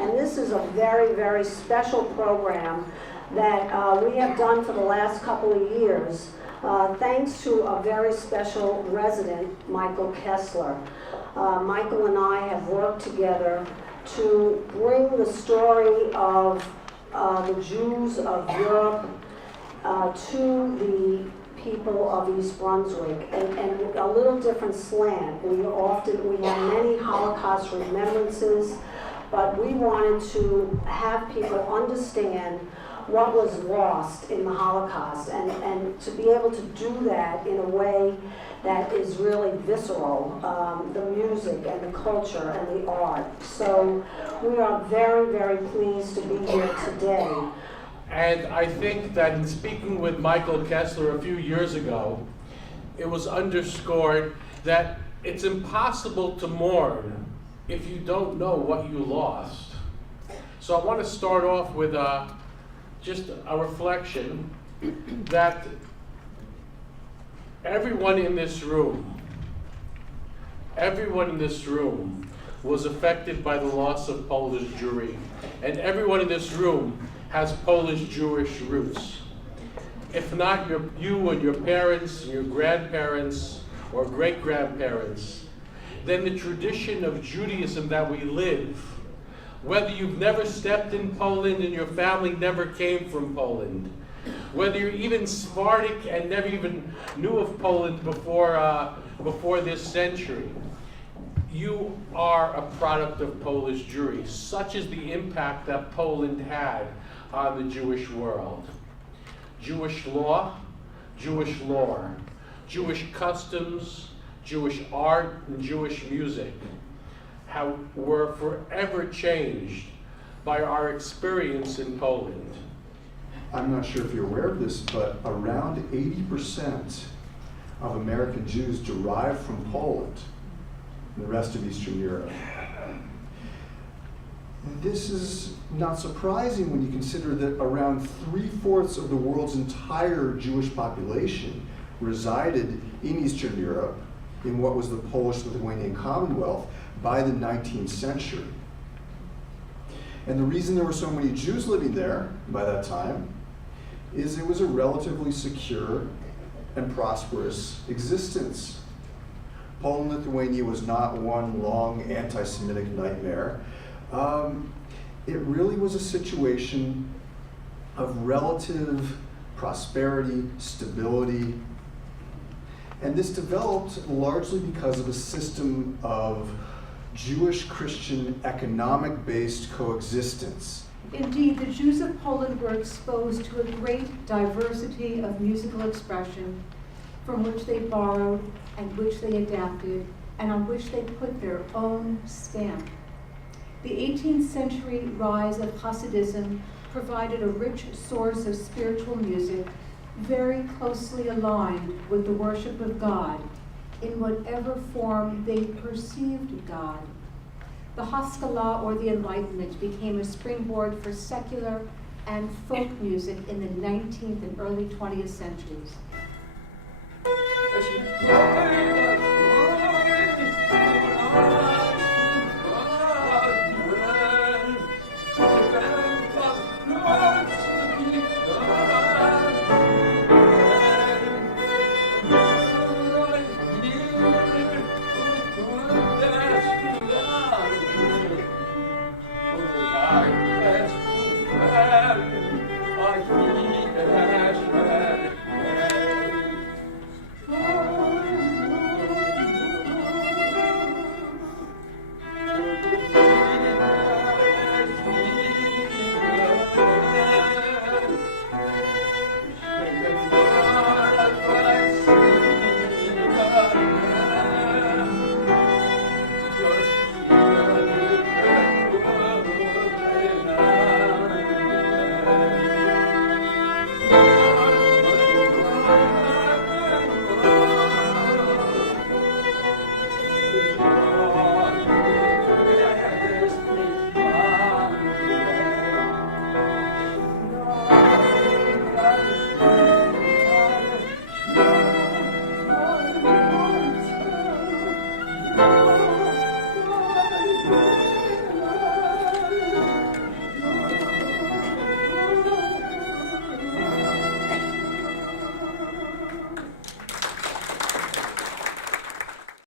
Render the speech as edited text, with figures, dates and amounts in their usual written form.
And this is a very, very special program that we have done for the last couple of years, thanks to a very special resident, Michael Kessler. Michael and I have worked together to bring the story of the Jews of Europe to the people of East Brunswick, and a little different slant. We have many Holocaust remembrances, but we wanted to have people understand what was lost in the Holocaust, and to be able to do that in a way that is really visceral, the music and the culture and the art. So we are very, very pleased to be here today. And I think that in speaking with Michael Kessler a few years ago, it was underscored that it's impossible to mourn if you don't know what you lost. So I want to start off with just a reflection that everyone in this room was affected by the loss of Polish Jewry. And everyone in this room has Polish Jewish roots. If not you and your parents, and your grandparents, or great-grandparents, then the tradition of Judaism that we live, whether you've never stepped in Poland and your family never came from Poland, whether you're even Sephardic and never even knew of Poland before this century, you are a product of Polish Jewry. Such is the impact that Poland had on the Jewish world. Jewish law, Jewish lore, Jewish customs, Jewish art, and Jewish music were forever changed by our experience in Poland. I'm not sure if you're aware of this, but around 80% of American Jews derive from Poland and the rest of Eastern Europe. This is not surprising when you consider that around 3/4 of the world's entire Jewish population resided in Eastern Europe, in what was the Polish-Lithuanian Commonwealth, by the 19th century. And the reason there were so many Jews living there by that time is it was a relatively secure and prosperous existence. Poland, Lithuania was not one long anti-Semitic nightmare. It really was a situation of relative prosperity, stability, and this developed largely because of a system of Jewish-Christian economic-based coexistence. Indeed, the Jews of Poland were exposed to a great diversity of musical expression from which they borrowed and which they adapted and on which they put their own stamp. The 18th century rise of Hasidism provided a rich source of spiritual music very closely aligned with the worship of God in whatever form they perceived God. The Haskalah, or the Enlightenment, became a springboard for secular and folk music in the 19th and early 20th centuries.